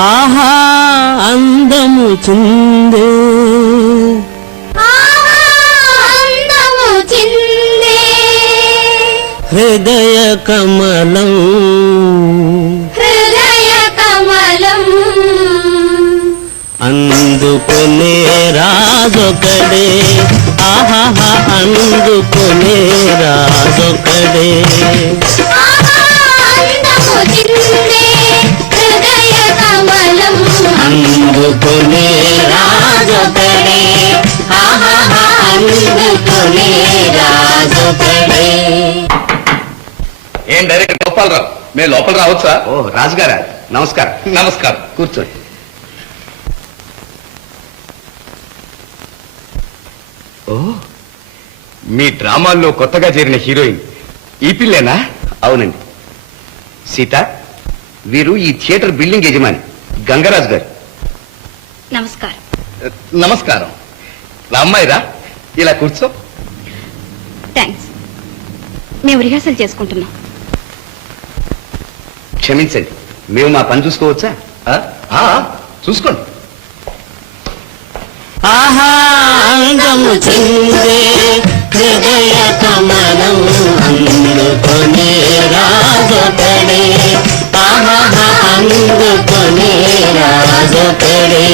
ఆహా అందము చిందే. హృదయ కమలం. హృదయ కమలం అందుకునే రాజొకడే. ఆహా అందుకునే రాజొకడే. ఏం డైరెక్టర్ గోపాలరావు. మేము లోపల రావచ్చా? ఓ రాజుగారా నమస్కారం. నమస్కారం. కూర్చోండి. ఓ మీ డ్రామాల్లో కొత్తగా చేరిన హీరోయిన్ ఈ పిల్లేనా? అవునండి. సీత వీరు ఈ థియేటర్ బిల్డింగ్ యజమాని గంగరాజు గారు. నమస్కారం. నమస్కారం. నా అమ్మాయిరా ఇలా కూర్చో. థ్యాంక్స్ మేము రిహార్సల్ చేసుకుంటున్నాం. క్షమించండి. మేము మా పని చూసుకోవచ్చా? చూసుకోండి. ఆహా అందము చెందే హృదయ కమలం అందుకొని రాజపడే. ఆహా అందుకొని రాజపడే.